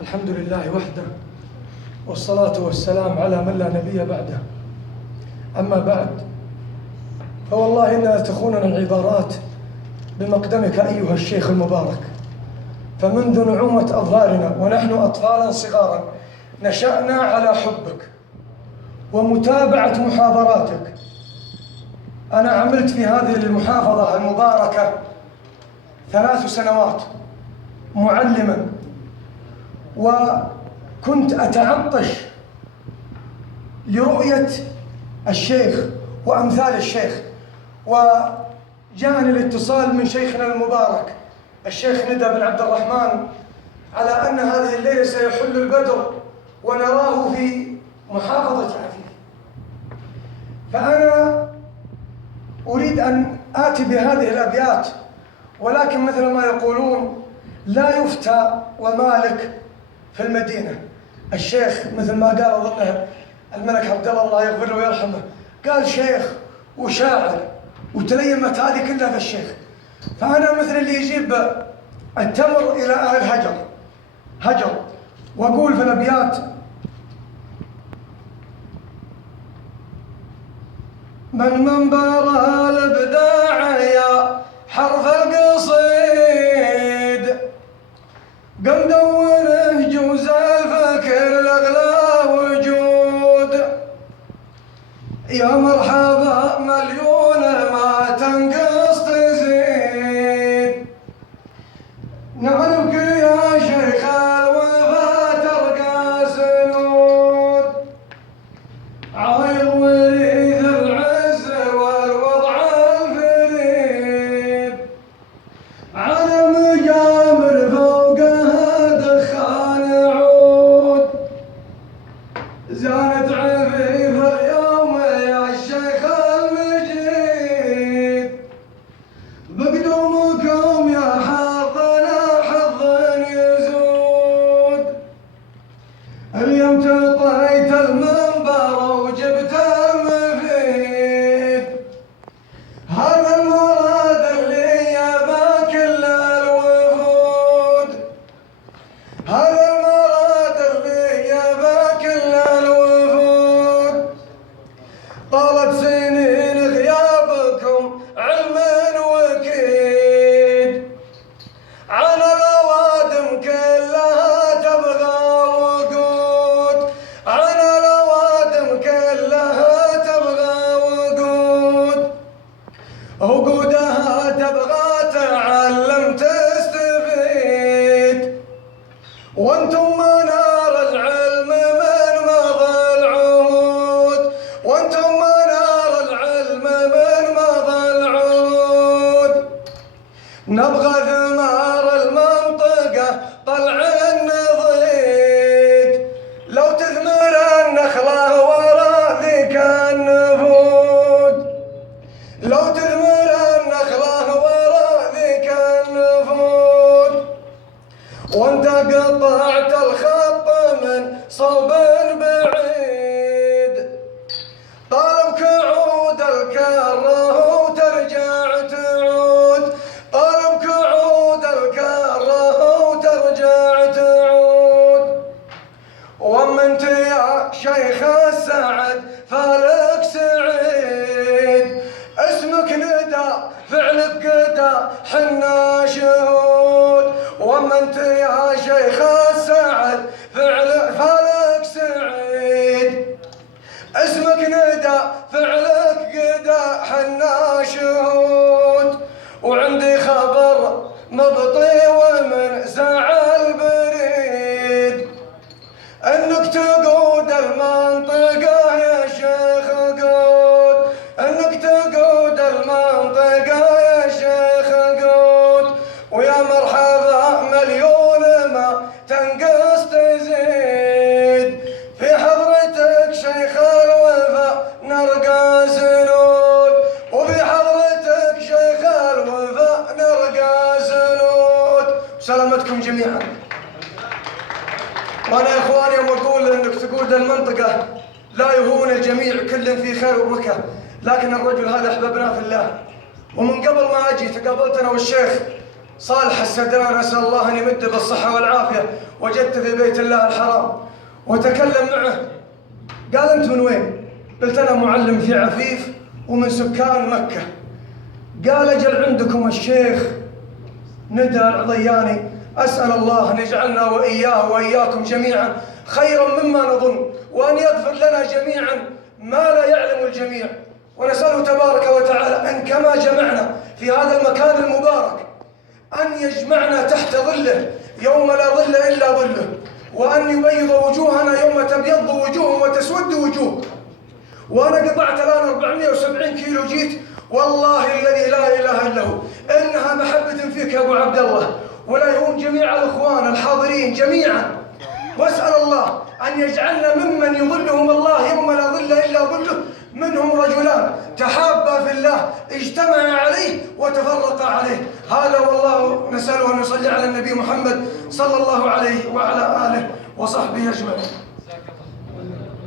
الحمد لله وحده، والصلاة والسلام على من لا نبي بعده. أما بعد، فوالله إنها تخوننا العبارات بمقدمك أيها الشيخ المبارك. فمنذ نعومة أظهارنا ونحن أطفالا صغارا نشأنا على حبك ومتابعة محاضراتك. أنا عملت في هذه المحافظة المباركة 3 سنوات معلما، وكنت أتعطش لرؤية الشيخ وأمثال الشيخ، وجاءني الاتصال من شيخنا المبارك الشيخ ندى بن عبد الرحمن على أن هذه الليلة سيحل البدر ونراه في محافظة عفيف. فأنا أريد أن آتي بهذه الأبيات، ولكن مثل ما يقولون لا يفتى ومالك في المدينة. الشيخ مثل ما قال أظنه الملك عبد الله يغفر له ويرحمه، قال شيخ وشاعر وتليمت هذه كلها في الشيخ. فأنا مثل اللي يجيب التمر إلى أهل هجر، وأقول في الأبيات: من منبر الإبداع يا حرف القصيد، قم دونه جوز الفكر الأغلى وجود. يا مرحبا مليون ما تنقص تزيد، نعلمك يا شيخ الوفا ترقى سنود. عايض وريث العز والوضع الفريد، على المجامر فوقها دخان عود. زانت عفيف اليوم يا الشيخ المجيد، بقدومكم يا حظنا حظ يزود. اليوم تطيت المنبر وجبت المفيد، هذا المراد اللي يبى كل الوفود. هذا المراد اللي يبى كل الوفود. طالت سنين غيابكم علم وكيد، على الأوادم كلها تبغى وقود. على الأوادم كلها تبغى وقود، وقودها تبغى تعلم تستفيد. وانتم منار العلم من مضى العهود، وانتم منار العلم من مضى العهود. نبغى ثمار المنطقة طلع النضيد، لو تثمر النخلة ورا ذيك النفود. لو تثمر النخلة ورا ذيك النفود. وانت قطعت الخط من صوب بعيد، طالبك عود الكره وترجع تعود. طالبك عود الكره وترجع تعود. واما انت يا شيخ السعد فالك سعيد، اسمك ندى فعلك قدا حنا شهود. واما انت يا شيخ السعد فالك سعيد، اسمك ندى فعلك قدا حنا شهود. وعندي خبر مبطي ومن زعل بريد، انك تقود المنطقة يا شيخ قود. انك تقود المنطقة يا شيخ قود. ويا مرحبا مليون ما تنقص تزيد، في حضرتك شيخ الوفا نرقى سنود. وفي حضرتك شيخ الوفا نرقى سنود. سلامتكم جميعا. وانا يا اخواني يوم اقول انك تقود المنطقه لا يهون الجميع، كل في خير وبركه، لكن الرجل هذا احببناه في الله. ومن قبل ما اجي تقابلت انا والشيخ صالح السدران أسأل الله أن يمده بالصحة والعافية، وجدته في بيت الله الحرام وتكلم معه، قال أنت من وين؟ قلت أنا معلم في عفيف ومن سكان مكة. قال أجل عندكم الشيخ ندى العضياني، أسأل الله أن يجعلنا وإياه وإياكم جميعا خيرا مما نظن، وأن يغفر لنا جميعا ما لا يعلم الجميع، ونسأله تبارك وتعالى أن كما جمعنا في هذا المكان المبارك أن يجمعنا تحت ظله يوم لا ظل إلا ظله، وأن يبيض وجوهنا يوم تبيض وجوه وتسود وجوه. وأنا قطعت الآن 470 كيلو جيت، والله الذي لا إله إلا هو إنها محبة فيك يا أبو عبد الله، ولا يهون جميع الإخوان الحاضرين جميعا، وأسأل الله أن يجعلنا ممن يظلهم الله يوم لا ظل إلا ظله. منهم رجلان تحابا في الله اجتمعا عليه وتفرقا عليه. هذا والله نسأله أن يصلي على النبي محمد صلى الله عليه وعلى آله وصحبه أجمعين.